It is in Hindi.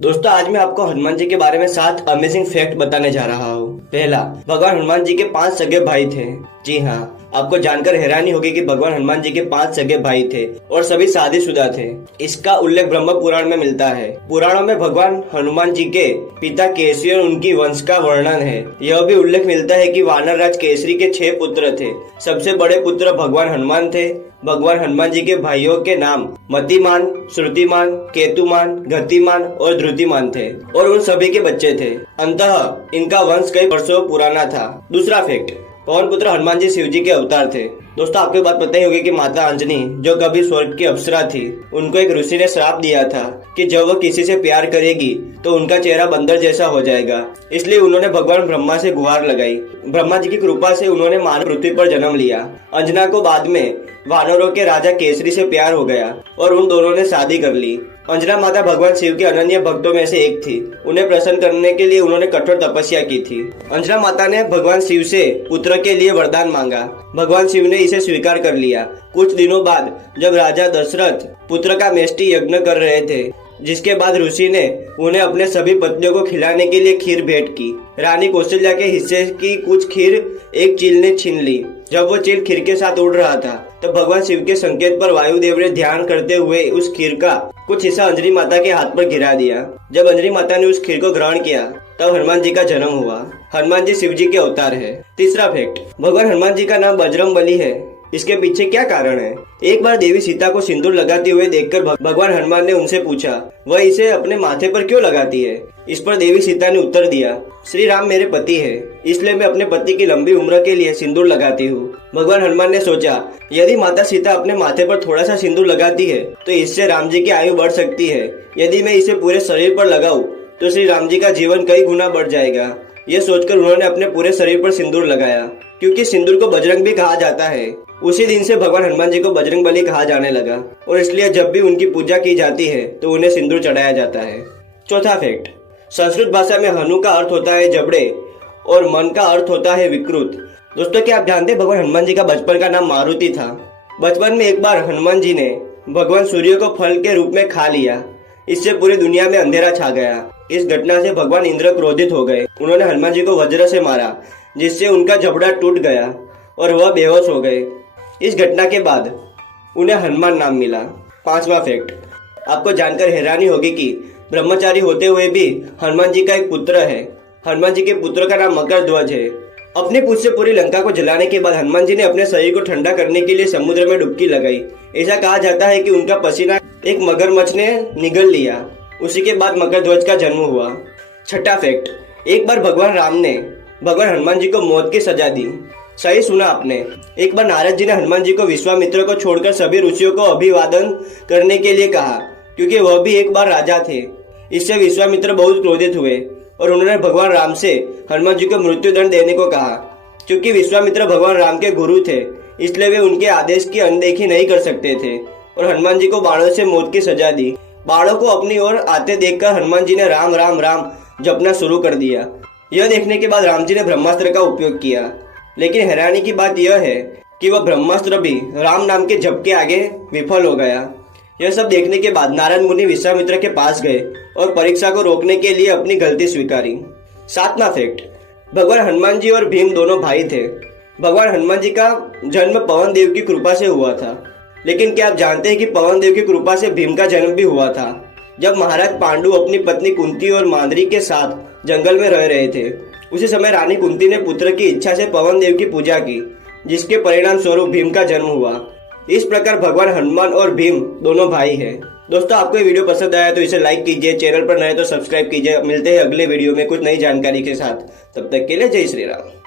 दोस्तों आज मैं आपको हनुमान जी के बारे में 7 अमेजिंग फैक्ट बताने जा रहा हूँ। पहला, भगवान हनुमान जी के 5 सगे भाई थे। जी हाँ, आपको जानकर हैरानी होगी कि भगवान हनुमान जी के 5 सगे भाई थे और सभी शादीशुदा थे। इसका उल्लेख ब्रह्म पुराण में मिलता है। पुराणों में भगवान हनुमान जी के पिता केसरी और उनकी वंश का वर्णन है। यह भी उल्लेख मिलता है कि वानर राज केसरी के 6 पुत्र थे। सबसे बड़े पुत्र भगवान हनुमान थे। भगवान हनुमान जी के भाइयों के नाम मतिमान, श्रुतिमान, केतुमान, गतिमान और ध्रुतिमान थे और उन सभी के बच्चे थे। अंततः इनका वंश कई वर्षों पुराना था। दूसरा फैक्ट, पवन पुत्र हनुमान जी शिव जी के अवतार थे। दोस्तों आपको बात पता ही होगी कि माता अंजनी जो कभी स्वर्ग की अप्सरा थी, उनको एक ऋषि ने श्राप दिया था कि जब वो किसी से प्यार करेगी तो उनका चेहरा बंदर जैसा हो जाएगा। इसलिए उन्होंने भगवान ब्रह्मा से गुहार लगाई। ब्रह्मा जी की कृपा से उन्होंने मानव पृथ्वी पर जन्म लिया। अंजना को बाद में वानरों के राजा केसरी से प्यार हो गया और उन दोनों ने शादी कर ली। अंजना माता भगवान शिव के अनन्य भक्तों में से एक थी। उन्हें प्रसन्न करने के लिए उन्होंने कठोर तपस्या की थी। अंजना माता ने भगवान शिव से पुत्र के लिए वरदान मांगा। भगवान शिव ने इसे स्वीकार कर लिया। कुछ दिनों बाद जब राजा दशरथ पुत्र का मेष्टि यज्ञ कर रहे थे, जिसके बाद ऋषि ने उन्हें अपने सभी पत्नियों को खिलाने के लिए खीर भेंट की। रानी कौशल्या के हिस्से की कुछ खीर एक चील ने छीन ली। जब वो चील खीर के साथ उड़ रहा था तो भगवान शिव के संकेत पर वायुदेव ने ध्यान करते हुए उस खीर का कुछ हिस्सा अंजनी माता के हाथ पर गिरा दिया। जब अंजनी माता ने उस खीर को ग्रहण किया तब हनुमान जी का जन्म हुआ। हनुमान जी शिव जी के अवतार है। तीसरा फैक्ट, भगवान हनुमान जी का नाम बजरंगबली है। इसके पीछे क्या कारण है? एक बार देवी सीता को सिंदूर लगाते हुए देखकर भगवान हनुमान ने उनसे पूछा, वह इसे अपने माथे पर क्यों लगाती है? इस पर देवी सीता ने उत्तर दिया, श्री राम मेरे पति है, इसलिए मैं अपने पति की लंबी उम्र के लिए सिंदूर लगाती हूँ। भगवान हनुमान ने सोचा, यदि माता सीता अपने माथे पर थोड़ा सा सिंदूर लगाती है तो इससे राम जी की आयु बढ़ सकती है। यदि मैं इसे पूरे शरीर पर लगाऊं तो श्री राम जी का जीवन कई गुना बढ़ जाएगा। यह सोचकर उन्होंने अपने पूरे शरीर पर सिंदूर लगाया। क्योंकि सिंदूर को बजरंग भी कहा जाता है, उसी दिन से भगवान हनुमान जी को बजरंगबली कहा जाने लगा और इसलिए जब भी उनकी पूजा की जाती है तो उन्हें सिंदूर चढ़ाया जाता है। चौथा फैक्ट, संस्कृत भाषा में हनु का अर्थ होता है जबड़े और मन का अर्थ होता है विकृत। दोस्तों क्या आप जानते हैं भगवान हनुमान जी का बचपन का नाम मारुति था। बचपन में एक बार हनुमान जी ने भगवान सूर्य को फल के रूप में खा लिया। इससे पूरी दुनिया में अंधेरा छा गया। इस घटना से भगवान इंद्र क्रोधित हो गए। उन्होंने हनुमान जी को वज्र से मारा, जिससे उनका जबड़ा टूट गया और वह बेहोश हो गए। इस घटना के बाद उन्हें हनुमान नाम मिला। पांचवा फैक्ट, आपको जानकर हैरानी होगी कि ब्रह्मचारी होते हुए भी हनुमान जी का एक पुत्र है। हनुमान जी के पुत्र का नाम मकरध्वज है। अपनी पूंछ से पूरी लंका को जलाने के बाद हनुमान जी ने अपने शरीर को ठंडा करने के लिए समुद्र में डुबकी लगाई। ऐसा कहा जाता है कि उनका पसीना एक मगरमच्छ ने निगल लिया। उसी के बाद मकरध्वज का जन्म हुआ। छठा फैक्ट, एक बार भगवान राम ने भगवान हनुमान जी को मौत की सजा दी। सही सुना आपने। एक बार नारद जी ने हनुमान जी को विश्वामित्र को छोड़कर सभी ऋषियों को अभिवादन करने के लिए कहा, क्योंकि वह भी एक बार राजा थे। इससे विश्वामित्र बहुत क्रोधित हुए और उन्होंने भगवान राम से हनुमान जी को मृत्युदंड देने को कहा। क्योंकि विश्वामित्र भगवान राम के गुरु थे, इसलिए वे उनके आदेश की अनदेखी नहीं कर सकते थे और हनुमान जी को बाणों से मौत की सजा दी। बाणों को अपनी ओर आते देखकर हनुमान जी ने राम राम राम जपना शुरू कर दिया। यह देखने के बाद राम जी ने ब्रह्मास्त्र का उपयोग किया। लेकिन हैरानी की बात यह है कि वह ब्रह्मास्त्र भी राम नाम के जप के आगे विफल हो गया। यह सब देखने के बाद नारद मुनि विश्वामित्र के पास गए और परीक्षा को रोकने के लिए अपनी गलती स्वीकारी। सातवां फैक्ट, भगवान हनुमान जी और भीम दोनों भाई थे। भगवान हनुमान जी का जन्म पवन देव की कृपा से हुआ था। लेकिन क्या आप जानते हैं कि पवन देव की कृपा से भीम का जन्म भी हुआ था? जब महाराज पांडु अपनी पत्नी कुंती और मांद्री के साथ जंगल में रह रहे थे, उसी समय रानी कुंती ने पुत्र की इच्छा से पवन देव की पूजा की, जिसके परिणाम स्वरूप भीम का जन्म हुआ। इस प्रकार भगवान हनुमान और भीम दोनों भाई हैं। दोस्तों आपको ये वीडियो पसंद आया तो इसे लाइक कीजिए, चैनल पर नए तो सब्सक्राइब कीजिए। मिलते हैं अगले वीडियो में कुछ नई जानकारी के साथ। तब तक के लिए जय श्री राम।